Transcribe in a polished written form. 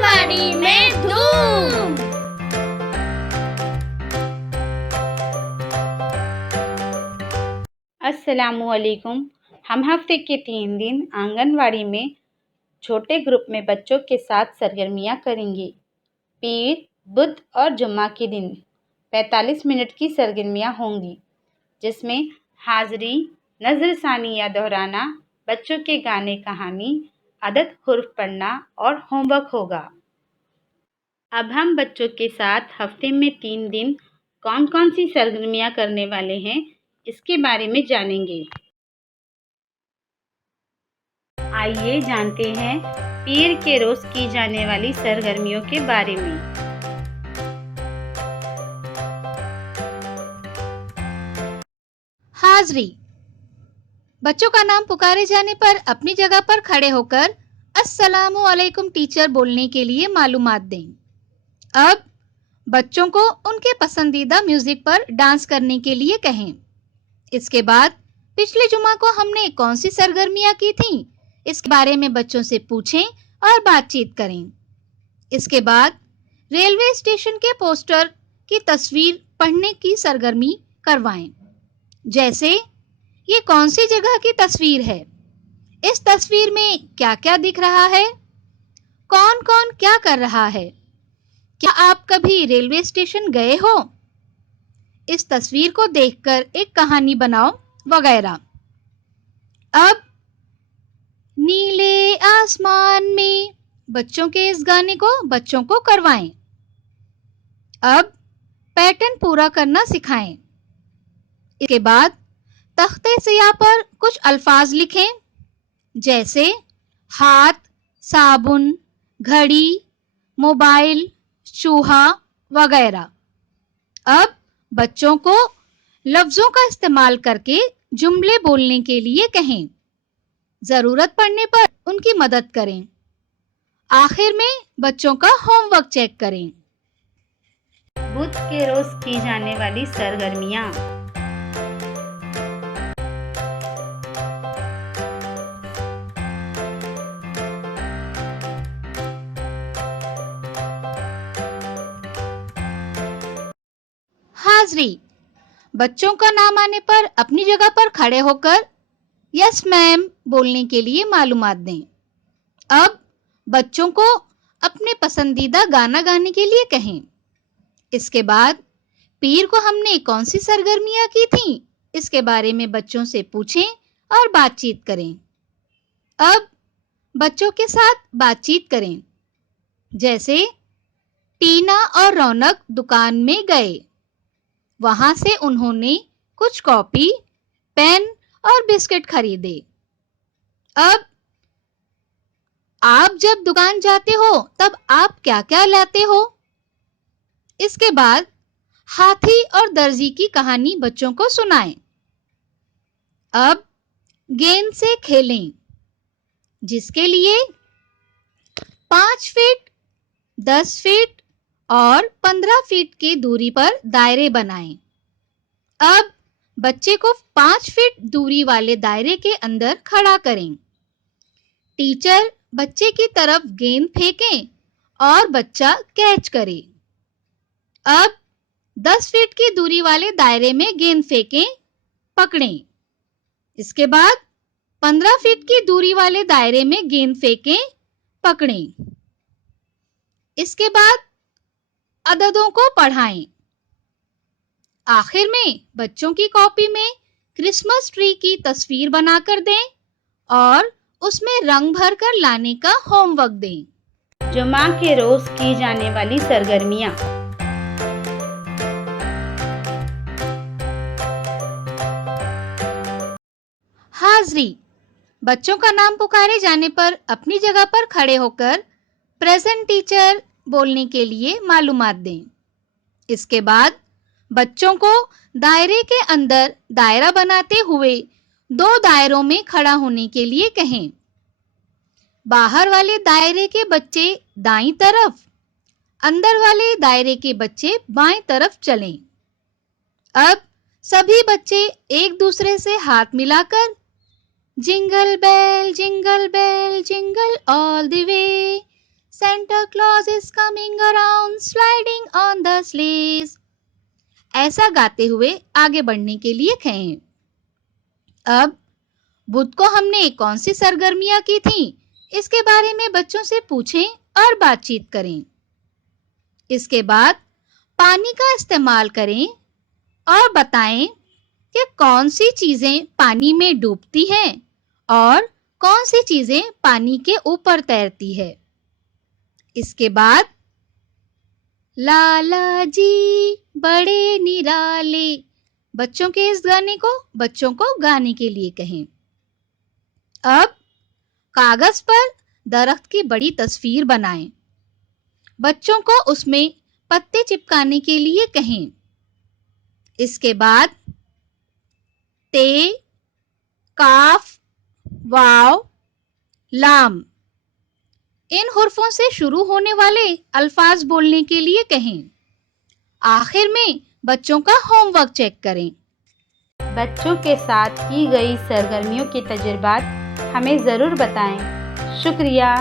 वाड़ी में धूम। अस्सलामुअलैकुम। हम हफ्ते के 3 दिन आंगनवाड़ी में छोटे ग्रुप में बच्चों के साथ सरगर्मियाँ करेंगे। पीर, बुध और जुम्मा के दिन 45 मिनट की सरगर्मियाँ होंगी, जिसमें हाज़री, नज़र सानिया दोहराना, बच्चों के गाने कहानी, अदद हुर्फ पढ़ना और होमवर्क होगा। अब हम बच्चों के साथ हफ्ते में 3 दिन कौन कौन सी सरगर्मियाँ करने वाले हैं, इसके बारे में जानेंगे। आइए जानते हैं पीर के रोज़ की जाने वाली सरगर्मियों के बारे में। हाज़री। बच्चों का नाम पुकारे जाने पर अपनी जगह पर खड़े होकर अस्सलामु अलैकुम टीचर बोलने के लिए मालूमात दें। अब बच्चों को उनके पसंदीदा म्यूजिक पर डांस करने के लिए कहें। इसके बाद पिछले जुमा को हमने कौन सी सरगर्मियां की थीं, इसके बारे में बच्चों से पूछें और बातचीत करें। इसके बाद रेलवे स्टेशन के पोस्टर की तस्वीर पढ़ने की सरगर्मी करवाएं। जैसे ये कौन सी जगह की तस्वीर है, इस तस्वीर में क्या क्या दिख रहा है, कौन कौन क्या कर रहा है, क्या आप कभी रेलवे स्टेशन गए हो, इस तस्वीर को देखकर एक कहानी बनाओ वगैरह। अब नीले आसमान में बच्चों के इस गाने को बच्चों को करवाएं। अब पैटर्न पूरा करना सिखाएं। इसके बाद तख्ते सियाह पर कुछ अल्फाज लिखें, जैसे हाथ, साबुन, घड़ी, मोबाइल, चूहा वगैरह। अब बच्चों को लफ्जों का इस्तेमाल करके जुमले बोलने के लिए कहें। जरूरत पड़ने पर उनकी मदद करें। आखिर में बच्चों का होमवर्क चेक करें। बुध के रोज़ की जाने वाली सरगर्मियाँ। हाज़री। बच्चों का नाम आने पर अपनी जगह पर खड़े होकर यस मैम बोलने के लिए मालूमात दें। अब बच्चों को अपने पसंदीदा गाना गाने के लिए कहें। इसके बाद पीर को हमने कौन सी सरगर्मियां की थीं, इसके बारे में बच्चों से पूछें और बातचीत करें। अब बच्चों के साथ बातचीत करें, जैसे टीना और रौनक दुकान में गए। वहां से उन्होंने कुछ कॉपी, पेन और बिस्किट खरीदे। अब आप जब दुकान जाते हो तब आप क्या क्या लाते हो। इसके बाद हाथी और दर्जी की कहानी बच्चों को सुनाएं। अब गेंद से खेलें, जिसके लिए 5 फीट, 10 फीट और 15 फीट की दूरी पर दायरे बनाएं। अब बच्चे को 5 फीट दूरी वाले दायरे के अंदर खड़ा करें। टीचर बच्चे की तरफ गेंद फेंकें और बच्चा कैच करे। अब 10 फीट की दूरी वाले दायरे में गेंद फेंकें, पकड़ें। इसके बाद 15 फीट की दूरी वाले दायरे में गेंद फेंकें, पकड़ें। इसके बाद अददों को पढ़ाएं। आखिर में बच्चों की कॉपी में क्रिसमस ट्री की तस्वीर बनाकर दें और उसमें रंग भर कर लाने का होमवर्क दें। जुमा के रोज़ की जाने वाली सरगर्मियाँ। हाज़री। बच्चों का नाम पुकारे जाने पर अपनी जगह पर खड़े होकर प्रेजेंट टीचर बोलने के लिए मालूमात दें। इसके बाद बच्चों को दायरे के अंदर दायरा बनाते हुए 2 दायरों में खड़ा होने के लिए कहें। बाहर वाले दायरे के बच्चे दाईं तरफ, अंदर वाले दायरे के बच्चे बाएं तरफ चलें। अब सभी बच्चे एक दूसरे से हाथ मिलाकर jingle bell jingle all the way, Santa Claus is coming around, sliding on the sleighs. ऐसा गाते हुए आगे बढ़ने के लिए कहें। अब बुध को हमने कौन सी सरगर्मियां की थी, इसके बारे में बच्चों से पूछें और बातचीत करें। इसके बाद पानी का इस्तेमाल करें और बताएं कि कौन सी चीजें पानी में डूबती हैं और कौन सी चीजें पानी के ऊपर तैरती है। इसके बाद लाला जी बड़े निराले, बच्चों के इस गाने को बच्चों को गाने के लिए कहें। अब कागज पर दरख्त की बड़ी तस्वीर बनाएं। बच्चों को उसमें पत्ते चिपकाने के लिए कहें। इसके बाद ते, काफ, वाव, लाम इन हुर्फों से शुरू होने वाले अल्फाज बोलने के लिए कहें। आखिर में बच्चों का होमवर्क चेक करें। बच्चों के साथ की गई सरगर्मियों के तजुर्बात हमें ज़रूर बताएं। शुक्रिया।